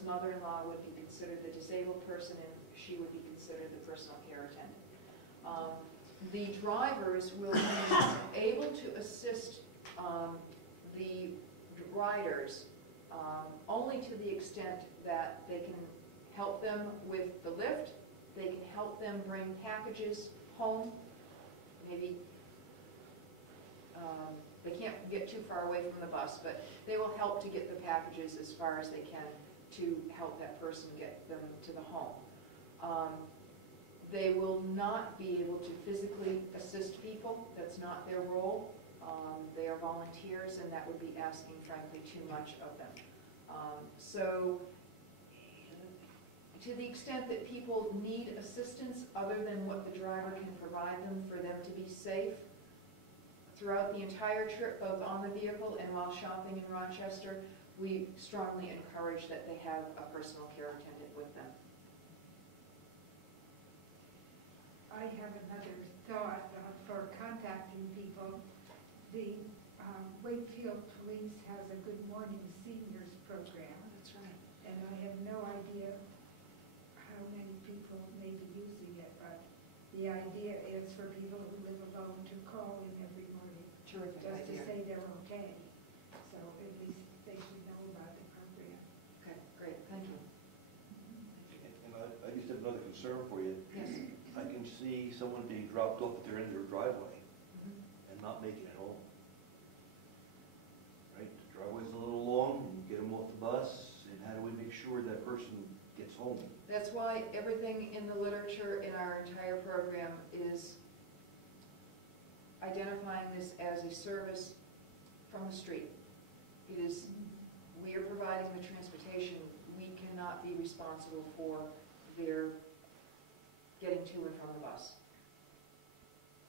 person's mother-in-law would be considered the disabled person, and she would be considered the personal care attendant. The drivers will be able to assist the riders only to the extent that they can help them with the lift, they can help them bring packages home, maybe they can't get too far away from the bus, but they will help to get the packages as far as they can to help that person get them to the home. They will not be able to physically assist people. That's not their role. They are volunteers, and that would be asking, frankly, too much of them. So to the extent that people need assistance other than what the driver can provide them for them to be safe throughout the entire trip, both on the vehicle and while shopping in Rochester, we strongly encourage that they have a personal care attendant with them. I have another thought for contacting people. The Wakefield Police has a Good Morning Seniors program. That's right. And I have no idea how many people may be using it, but the idea is for people who live alone to call in every morning. Terrific just idea. to say they're okay. So at least they should know about the program. Okay, great, thank you. And I just have another concern for you. Yes. I can see someone being dropped off at their end of their driveway and not making it home. Right? The driveway's a little long, you get them off the bus, and how do we make sure that person gets home? That's why everything in the literature in our entire program is identifying this as a service from the street. It is, we are providing the transportation. We cannot be responsible for their getting to and from the bus.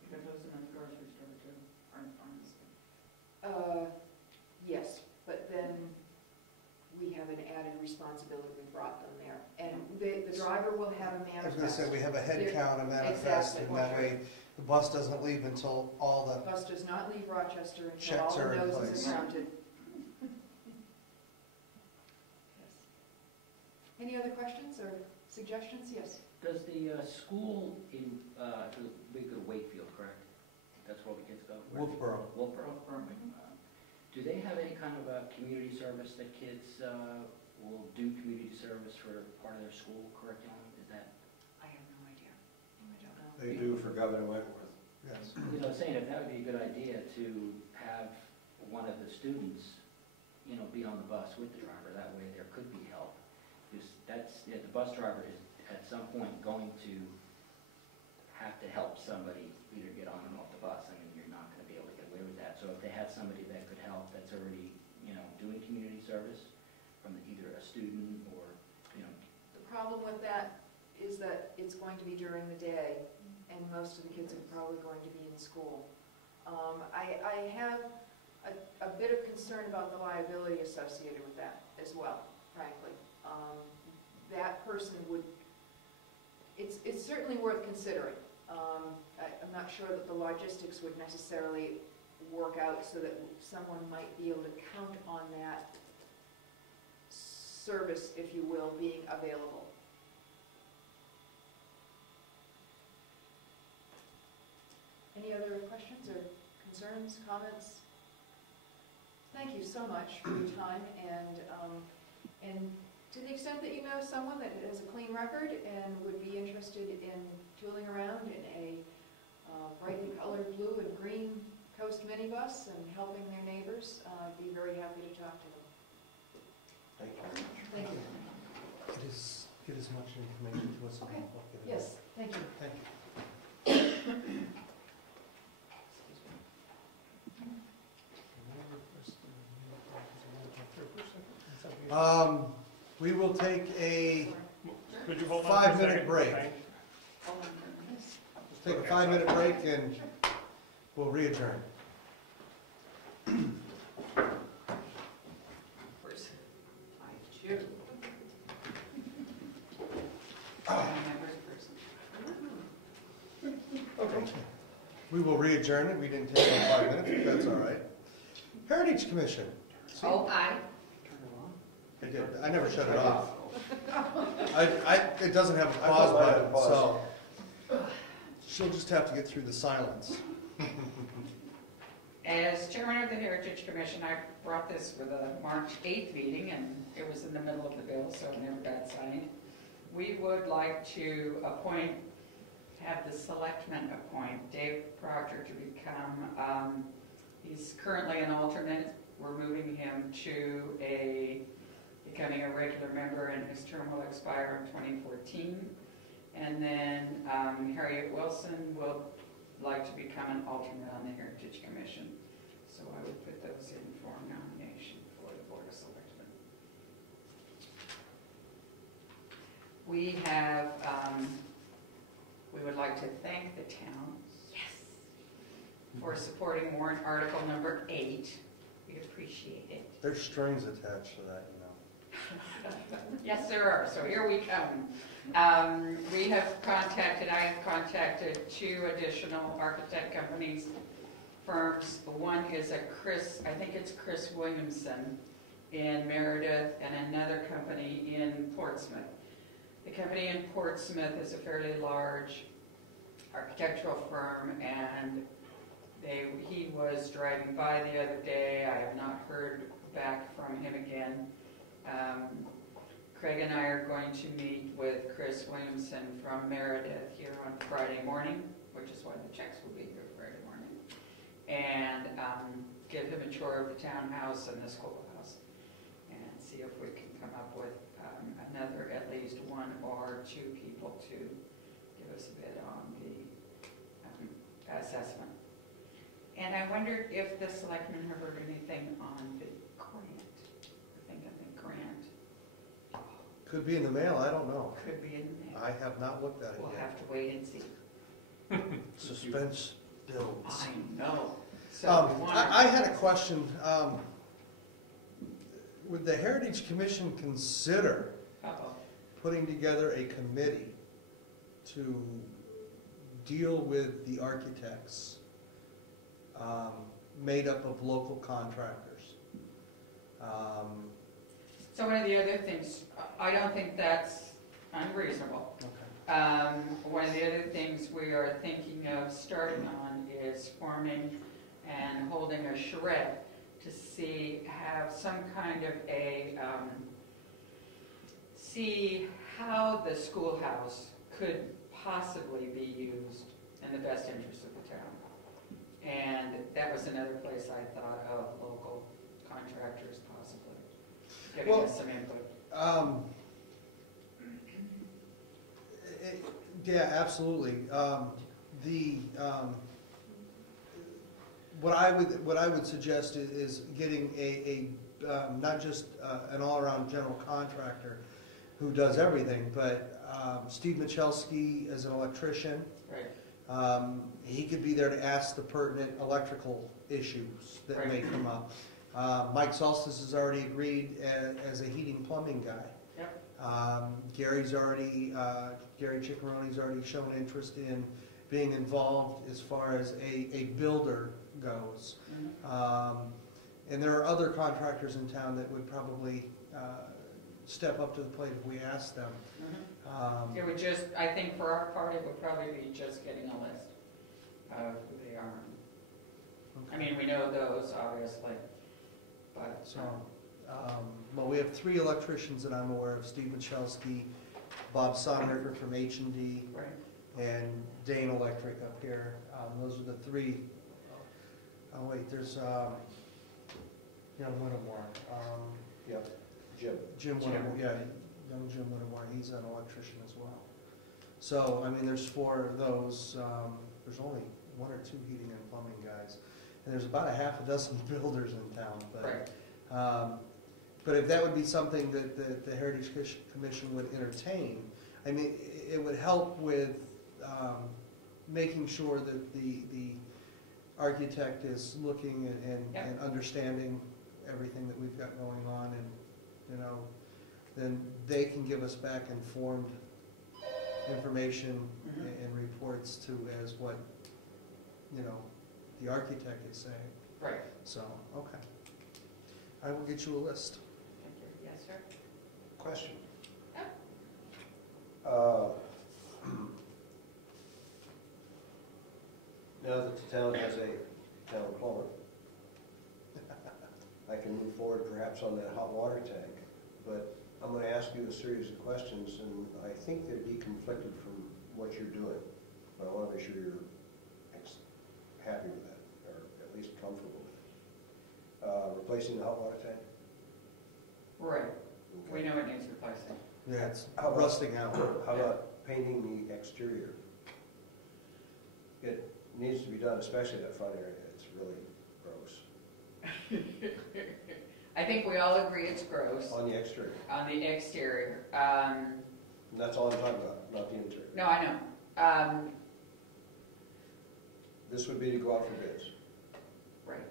Even those in the grocery store too, or in pharmacy. Yes, but then we have an added responsibility. We brought them there. And the driver will have a I was manifest. going to say, we have a head count, a manifest, Exactly. and that way the bus doesn't leave until all The the bus does not leave Rochester until checks all are the in noses place. are counted. Yes. Any other questions or suggestions? Yes. Does the school in, we go to Wakefield, correct? That's where the kids go? Wolfboro. Wolfboro. Do they have any kind of a community service that kids will do community service for part of their school curriculum? Is that? I have no idea. I don't know. They do for Governor Wentworth. Yes. Because I was saying, if that would be a good idea to have one of the students, you know, be on the bus with the driver. That way there could be help. Because that's, the bus driver is at some point going to have to help somebody either get on and off the bus. I mean, you're not going to be able to get away with that. So if they had somebody that could help that's already, you know, doing community service from either a student or, you know. The problem with that is that it's going to be during the day, and most of the kids are probably going to be in school. I have a bit of concern about the liability associated with that as well, frankly. That person would, it's certainly worth considering. I'm not sure that the logistics would necessarily work out so that someone might be able to count on that service, if you will, being available. Any other questions or concerns, comments? Thank you so much for your time, and to the extent that you know someone that has a clean record and would be interested in tooling around in a brightly colored blue and green Coast minibus and helping their neighbors, I'd be very happy to talk to them. Thank you very much. Thank you. Get as much information to us as Okay. possible. Yes, thank you. Thank you. We will take a Could you hold on 5 for a minute second? break. Thank- Take a 5 minute break and we'll re-adjourn. Okay. We will re-adjourn it. We didn't take all 5 minutes, but that's all right. Heritage Commission. See? Oh, aye. I did. I never shut it off. It doesn't have a I pause thought I had a button, pause. so she'll just have to get through the silence. As chairman of the Heritage Commission, I brought this for the March 8th meeting, and it was in the middle of the bill, so it never got signed. We would like to have the selectmen appoint Dave Proctor to become, he's currently an alternate. We're moving him to becoming a regular member, and his term will expire in 2014. And then Harriet Wilson will like to become an alternate on the Heritage Commission. So I would put those in for nomination for the Board of Selectmen. We have, we would like to thank the town for supporting warrant article number 8. We appreciate it. There's strings attached to that, you know. Yes, there are. So here we come. I have contacted 2 additional architect companies, firms. One is I think it's Chris Williamson in Meredith, and another company in Portsmouth. The company in Portsmouth is a fairly large architectural firm, and he was driving by the other day. I have not heard back from him again. Craig and I are going to meet with Chris Williamson from Meredith here on Friday morning, which is why the checks will be here Friday morning, and give him a tour of the townhouse and the schoolhouse, and see if we can come up with another, at least 1 or 2 people to give us a bid on the assessment. And I wondered if the selectmen have heard anything on the grant. I think grant Could be in the mail, I don't know. could be in the mail. I have not looked at it We'll yet. have to wait and see. Suspense builds. I know. So we want I had a question. Would the Heritage Commission consider Uh-oh. putting together a committee to deal with the architects made up of local contractors? So one of the other things, I don't think that's unreasonable. Okay. One of the other things we are thinking of starting on is forming and holding a charrette to have some kind of see how the schoolhouse could possibly be used in the best interest of the town. And that was another place I thought of local contractors possibly giving us some input. Yeah, absolutely. What I would suggest is getting a not just an all-around general contractor who does everything, but Steve Michalski as an electrician. Right. He could be there to ask the pertinent electrical issues that Right. may come up. Mike Solstice has already agreed as a heating plumbing guy. Yep. Gary Ciccaroni's already shown interest in being involved as far as a builder goes. Mm-hmm. And there are other contractors in town that would probably step up to the plate if we asked them. Mm-hmm. It would just, I think for our part, it would probably be just getting a list of who they are. I mean, we know those, obviously, but... So, well, we have 3 electricians that I'm aware of: Steve Michalski, Bob Sonnenberger from H&D, Right. and Dane Electric up here. Those are the 3. Oh wait, there's Whittemore. Yep, Jim. Jim Whittemore, yeah, young Jim Whittemore. He's an electrician as well. So I mean, there's 4 of those. There's only 1 or 2 heating and plumbing guys, and there's about a half a dozen builders in town. But Right. but if that would be something that the Heritage Commission would entertain, I mean, it would help with making sure that the architect is looking and understanding everything that we've got going on, and then they can give us back informed information Mhm. and reports to as what the architect is saying. Right. So, okay. I will get you a list. Thank you. Yes, sir? Question. Now that the town has a town plumber, I can move forward perhaps on that hot water tank, but I'm gonna ask you a series of questions, and I think they'd be conflicted from what you're doing, but I wanna make sure you're happy with that, or at least comfortable with it. Replacing the hot water tank? Right, we Okay. know it needs replacing. Yeah, it's How about- rusting out. How about painting the exterior? It needs to be done, especially that front area, it's really gross. I think we all agree it's gross On the exterior, on the exterior. and that's all I'm talking about, not the interior. No, I know. This would be to go out for bids. Right,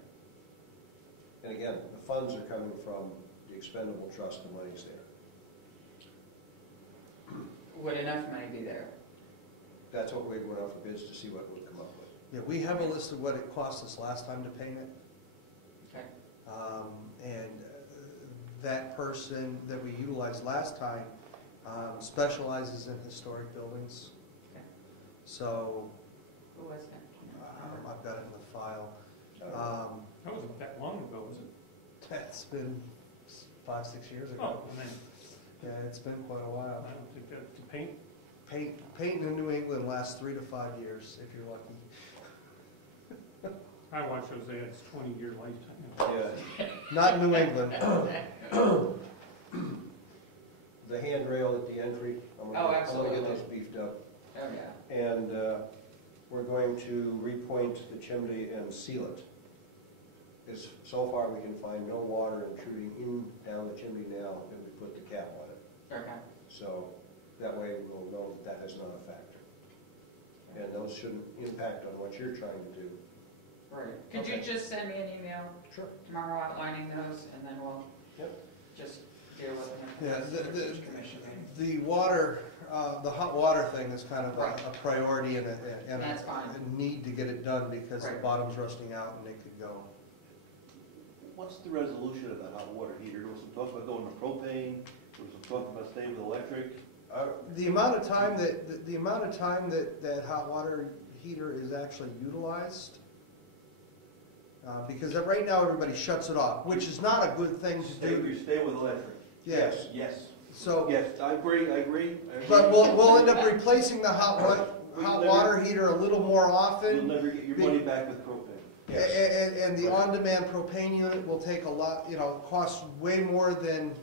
And again, the funds are coming from the expendable trust, the money's there. would enough money be there? That's what we went out for bids to see what we'd come up with. Yeah, we have a list of what it cost us last time to paint it. Okay, And that person that we utilized last time specializes in historic buildings. Okay. So who was that? I've got it in the file. That wasn't that long ago, was it? That's been 5-6 years ago. Oh, I mean, Yeah, it's been quite a I while. don't think that, to paint, Painting in New England lasts 3 to 5 years if you're lucky. I watch those ads, 20-year lifetime. Yeah, Not in New England. the handrail at the entry, I'm Oh, gonna get absolutely. those beefed up. Oh, yeah. And we're going to repoint the chimney and seal it. Because so far we can find no water intruding in down the chimney now if we put the cap on it. Okay. So that way we'll know that is not a factor. And those shouldn't impact on what you're trying to do. Right. Could you Okay. just send me an email Sure. tomorrow outlining those, and then we'll Yep. just deal with them. Yeah, at the commission meeting? The water, the hot water thing is kind of Right. a priority and That's fine. a need to get it done because the Right. bottom's rusting out and it could go. What's the resolution of the hot water heater? There was some talk about going to propane, there was some talk about staying with electric. The amount of time that hot water heater is actually utilized, because right now everybody shuts it off, which is not a good thing to do. You stay with electric. Yes, Yes, so, yes, I agree. but we'll end up replacing the hot water heater a little more You'll often. never get your money back with propane. And the on-demand propane unit will take a lot, cost way more than,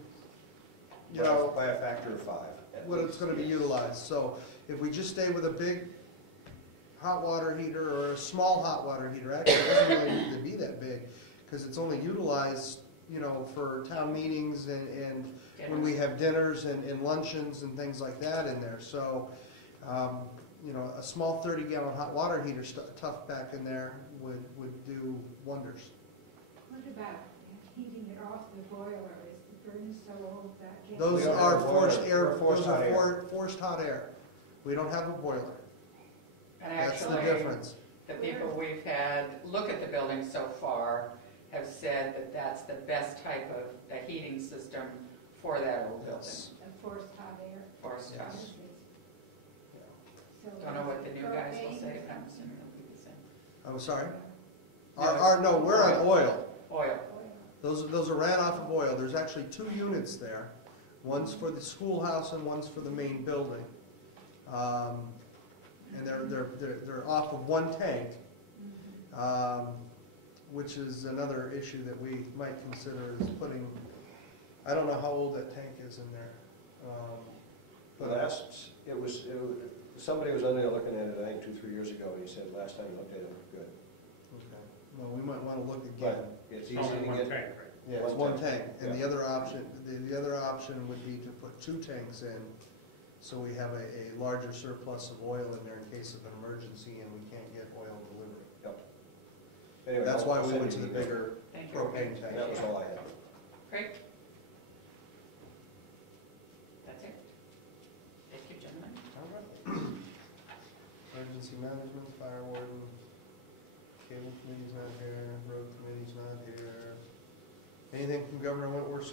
By a factor of 5. at what it's least, gonna be yes. utilized. So if we just stay with a big hot water heater or a small hot water heater, actually it doesn't really need to be that big, because it's only utilized, for town meetings and when we have dinners and luncheons and things like that in there. So, a small 30-gallon hot water heater tucked back in there would do wonders. What about heating it off the boiler? Is the burn so old that can't? Those We don't are have a boiler. forced air, We're forced those are hot air. forced hot air. We don't have a boiler. And That's the actually, difference. the people we've had look at the building so far have said that that's the best type of a heating system for that old building. Yes. A forced hot air? Forced, yes. So Don't know what the new guys will propane? say, but I'm assuming it'll be the same. I'm sorry? No, No, we're on oil. Oil. Those are ran off of oil. There's actually 2 units there. One's for the schoolhouse and one's for the main building. And they're off of one tank, which is another issue that we might consider is putting, I don't know how old that tank is in there. Somebody was on there looking at it, I think 2-3 years ago, and he said last time he looked at it, it looked good. Okay. Well, we might want to look again. But it's it's easy only to one get. tank, right? Yeah, it's one tank, and Yeah. the other option would be to put 2 tanks in, so we have a larger surplus of oil in there in case of an emergency and we can't get oil delivery. Anyway, That's why I'll we send went to you the email. bigger Thank you. propane tank. That was all I had. Great. That's it. Thank you, gentlemen. Emergency management, fire warden, cable committee's not here, road committee's not here. Anything from Governor Wentworth's